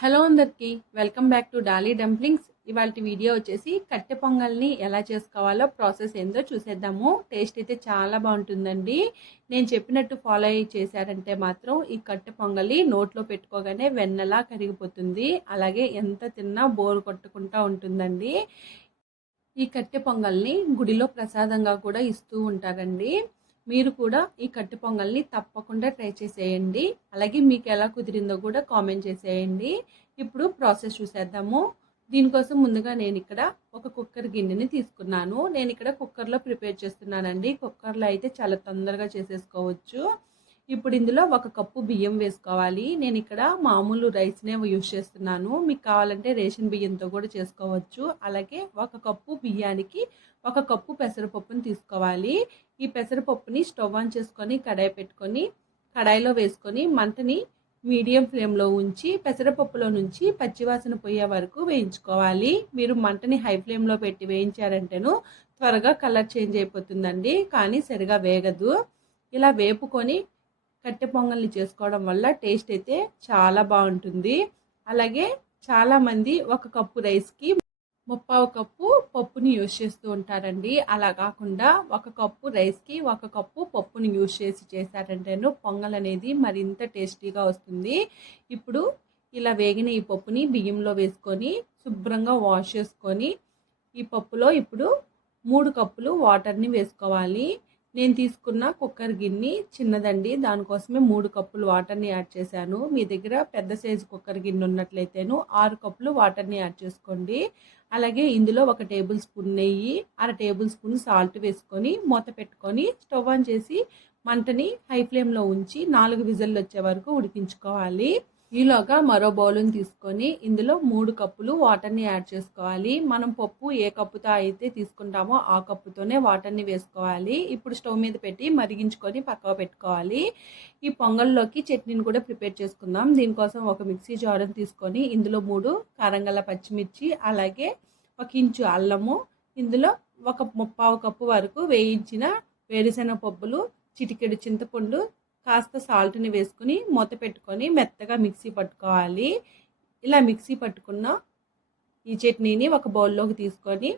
Hello అందరికీ welcome back to Dolly Dumplings. ఇవాళ video వచ్చేసి కట్టె పొంగల్ని ఎలా చేసుకోవాలో ప్రాసెస్ ఏందో చూసేద్దాము. టేస్ట్ అయితే చాలా బాగుంటుందండి. నేను చెప్పినట్టు ఫాలో అయ్యి చేశారంటే మాత్రం ఈ కట్టె పొంగలి నోట్లో పెట్టుకోగానే వెన్నలా కరిగిపోతుంది. అలాగే ఎంత తిన్నా బోరు కొట్టుకుంటా ఉంటుందండి. ఈ కట్టె పొంగల్ని గుడిలో ప్రసాదంగా కూడా ఇస్తూ ఉంటారండి. మీరు కూడా ఈ కట్టు పొంగల్ని తప్పకుండా ట్రై చేసేయండి. అలాగే మీకు ఎలా కుదిరిందో కూడా కామెంట్ చేసేయండి. ఇప్పుడు ప్రాసెస్ చూసేద్దాము. దీనికోసం ముందుగా నేను ఇక్కడ ఒక కుక్కర్ గిన్నెని తీసుకున్నాను. నేను ఇక్కడ కుక్కర్లో ప్రిపేర్ చేస్తున్నానండి. కుక్కర్లో అయితే చాలా తొందరగా చేసేసుకోవచ్చు. ఇప్పుడు ఇందులో ఒక కప్పు బియ్యం వేసుకోవాలి. నేను ఇక్కడ మామూలు రైస్నే యూజ్ చేస్తున్నాను. మీకు కావాలంటే రేషన్ బియ్యంతో కూడా చేసుకోవచ్చు. అలాగే ఒక కప్పు బియ్యానికి ఒక కప్పు పెసరపప్పుని తీసుకోవాలి. ఈ పెసరపప్పుని స్టవ్ ఆన్ చేసుకొని కడాయి పెట్టుకొని కడాయిలో వేసుకొని మంటని మీడియం ఫ్లేమ్లో ఉంచి పెసరపప్పులో నుంచి పచ్చివాసన పోయే వరకు వేయించుకోవాలి. మీరు మంటని హై ఫ్లేమ్లో పెట్టి వేయించారంటేను త్వరగా కలర్ చేంజ్ అయిపోతుందండి. కానీ సరిగా వేగదు. ఇలా వేపుకొని కట్టె పొంగల్ని చేసుకోవడం వల్ల టేస్ట్ అయితే చాలా బాగుంటుంది. అలాగే చాలామంది ఒక కప్పు రైస్కి ముప్పావు కప్పు పప్పుని యూజ్ చేస్తూ ఉంటారండి. అలా కాకుండా ఒక కప్పు రైస్కి ఒక కప్పు పప్పుని యూజ్ చేసి చేశారంటేను పొంగల్ అనేది మరింత టేస్టీగా వస్తుంది. ఇప్పుడు ఇలా వేగిన ఈ పప్పుని బియ్యంలో వేసుకొని శుభ్రంగా వాష్ చేసుకొని ఈ పప్పులో ఇప్పుడు మూడు కప్పులు వాటర్ని వేసుకోవాలి. నేను తీసుకున్న కుక్కర్ గిన్నె చిన్నదండి. దానికోసమే మూడు కప్పులు వాటర్ని యాడ్ చేశాను. మీ దగ్గర పెద్ద సైజు కుక్కర్ గిన్నె ఉన్నట్లయితేను ఆరు కప్పులు వాటర్ని యాడ్ చేసుకోండి. అలాగే ఇందులో ఒక టేబుల్ స్పూన్ నెయ్యి అర టేబుల్ స్పూన్ సాల్ట్ వేసుకొని మూత పెట్టుకొని స్టవ్ ఆన్ చేసి మంటని హై ఫ్లేమ్లో ఉంచి నాలుగు విజల్లు వచ్చే వరకు ఉడికించుకోవాలి. ఈలోగా మరో బౌల్ని తీసుకొని ఇందులో మూడు కప్పులు వాటర్ని యాడ్ చేసుకోవాలి. మనం పప్పు ఏ కప్పుతో అయితే తీసుకుంటామో ఆ కప్పుతోనే వాటర్ని వేసుకోవాలి. ఇప్పుడు స్టవ్ మీద పెట్టి మరిగించుకొని పక్కవ పెట్టుకోవాలి. ఈ పొంగల్లోకి చట్నీని కూడా ప్రిపేర్ చేసుకుందాం. దీనికోసం ఒక మిక్సీ జార్ని తీసుకొని ఇందులో మూడు కారంగల పచ్చిమిర్చి అలాగే ఒక ఇంచు అల్లము ఇందులో ఒక ముప్పావు కప్పు వరకు వేయించిన వేరుశెనగ పప్పులు చిటికెడు చింతపండు కాస్త సాల్ట్ని వేసుకుని మూత పెట్టుకొని మెత్తగా మిక్సీ పట్టుకోవాలి. ఇలా మిక్సీ పట్టుకున్న ఈ చట్నీని ఒక బౌల్లోకి తీసుకొని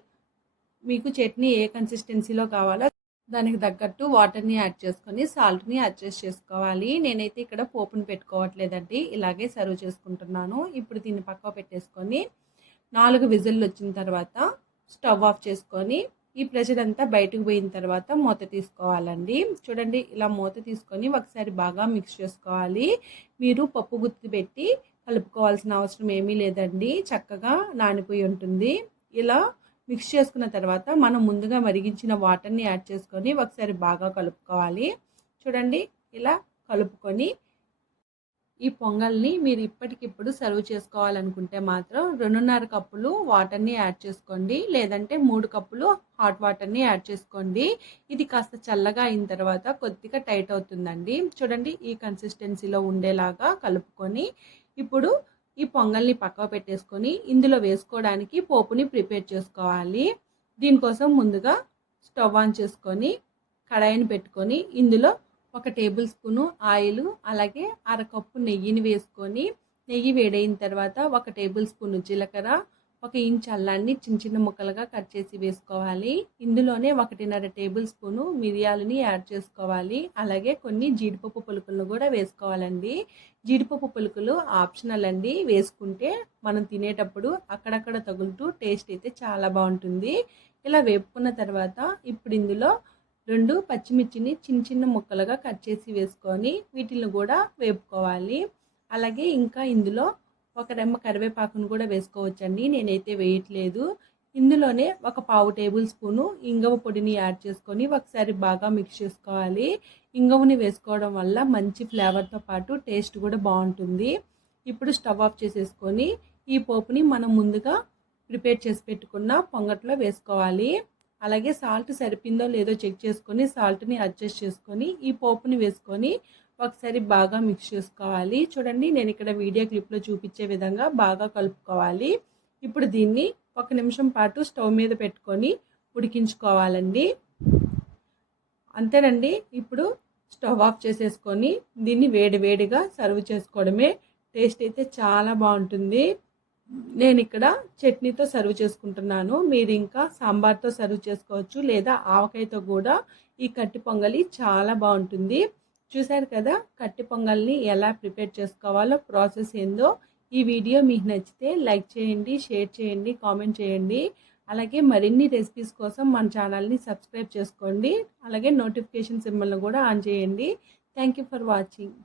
మీకు చట్నీ ఏ కన్సిస్టెన్సీలో కావాలో దానికి తగ్గట్టు వాటర్ని యాడ్ చేసుకొని సాల్ట్ని అడ్జస్ట్ చేసుకోవాలి. నేనైతే ఇక్కడ పోపుని పెట్టుకోవట్లేదండి. ఇలాగే సర్వ్ చేసుకుంటున్నాను. ఇప్పుడు దీన్ని పక్క పెట్టేసుకొని నాలుగు విజిల్లు వచ్చిన తర్వాత స్టవ్ ఆఫ్ చేసుకొని ఈ ప్రెషర్ అంతా బయటకు పోయిన తర్వాత మూత తీసుకోవాలండి. చూడండి ఇలా మూత తీసుకొని ఒకసారి బాగా మిక్స్ చేసుకోవాలి. మీరు పప్పు గుత్తి పెట్టి కలుపుకోవాల్సిన అవసరం ఏమీ లేదండి. చక్కగా నానిపోయి ఉంటుంది. ఇలా మిక్స్ చేసుకున్న తర్వాత మనం ముందుగా మరిగించిన వాటర్ని యాడ్ చేసుకొని ఒకసారి బాగా కలుపుకోవాలి. చూడండి ఇలా కలుపుకొని ఈ పొంగల్ని మీరు ఇప్పటికిప్పుడు సర్వ్ చేసుకోవాలనుకుంటే మాత్రం రెండున్నర కప్పులు వాటర్ని యాడ్ చేసుకోండి. లేదంటే మూడు కప్పులు హాట్ వాటర్ని యాడ్ చేసుకోండి. ఇది కాస్త చల్లగా అయిన తర్వాత కొద్దిగా టైట్ అవుతుందండి. చూడండి ఈ కన్సిస్టెన్సీలో ఉండేలాగా కలుపుకొని ఇప్పుడు ఈ పొంగల్ని పక్కవ పెట్టేసుకొని ఇందులో వేసుకోవడానికి పోపుని ప్రిపేర్ చేసుకోవాలి. దీనికోసం ముందుగా స్టవ్ ఆన్ చేసుకొని కడాయిని పెట్టుకొని ఇందులో ఒక టేబుల్ స్పూను ఆయిల్ అలాగే అరకప్పు నెయ్యిని వేసుకొని నెయ్యి వేడైన తర్వాత ఒక టేబుల్ స్పూన్ జీలకర్ర ఒక ఇంచ్ అల్లాన్ని చిన్న చిన్న ముక్కలుగా కట్ చేసి వేసుకోవాలి. ఇందులోనే ఒకటిన్నర టేబుల్ స్పూను మిరియాలని యాడ్ చేసుకోవాలి. అలాగే కొన్ని జీడిపప్పు పులుకులను కూడా వేసుకోవాలండి. జీడిపప్పు పులుకులు ఆప్షనల్ అండి. వేసుకుంటే మనం తినేటప్పుడు అక్కడక్కడ తగులుతూ టేస్ట్ అయితే చాలా బాగుంటుంది. ఇలా వేపుకున్న తర్వాత ఇప్పుడు ఇందులో రెండు పచ్చిమిర్చిని చిన్న చిన్న ముక్కలుగా కట్ చేసి వేసుకొని వీటిని కూడా వేపుకోవాలి. అలాగే ఇంకా ఇందులో ఒక రెమ్మ కరివేపాకును కూడా వేసుకోవచ్చండి. నేనైతే వేయట్లేదు. ఇందులోనే ఒక పావు టేబుల్ స్పూను ఇంగవ పొడిని యాడ్ చేసుకొని ఒకసారి బాగా మిక్స్ చేసుకోవాలి. ఇంగవని వేసుకోవడం వల్ల మంచి ఫ్లేవర్తో పాటు టేస్ట్ కూడా బాగుంటుంది. ఇప్పుడు స్టవ్ ఆఫ్ చేసేసుకొని ఈ పోపుని మనం ముందుగా ప్రిపేర్ చేసి పెట్టుకున్న పొంగట్లో వేసుకోవాలి. అలాగే సాల్ట్ సరిపోయిందో లేదో చెక్ చేసుకొని సాల్ట్ని అడ్జస్ట్ చేసుకొని ఈ పోపుని వేసుకొని ఒకసారి బాగా మిక్స్ చేసుకోవాలి. చూడండి నేను ఇక్కడ వీడియో క్లిప్లో చూపించే విధంగా బాగా కలుపుకోవాలి. ఇప్పుడు దీన్ని ఒక నిమిషం పాటు స్టవ్ మీద పెట్టుకొని ఉడికించుకోవాలండి. అంతేనండి ఇప్పుడు స్టవ్ ఆఫ్ చేసేసుకొని దీన్ని వేడి వేడిగా సర్వ్ చేసుకోవడమే. టేస్ట్ అయితే చాలా బాగుంటుంది. నేను ఇక్కడ చట్నీతో సర్వ్ చేసుకుంటున్నాను. మీరు ఇంకా సాంబార్తో సర్వ్ చేసుకోవచ్చు. లేదా ఆవకాయతో కూడా ఈ కట్టి పొంగలి చాలా బాగుంటుంది. చూశారు కదా కట్టి పొంగల్ని ఎలా ప్రిపేర్ చేసుకోవాలో ప్రాసెస్ ఏందో. ఈ వీడియో మీకు నచ్చితే లైక్ చేయండి షేర్ చేయండి కామెంట్ చేయండి. అలాగే మరిన్ని రెసిపీస్ కోసం మన ఛానల్ని సబ్స్క్రైబ్ చేసుకోండి. అలాగే నోటిఫికేషన్ సింబల్ని కూడా ఆన్ చేయండి. Thank you for watching.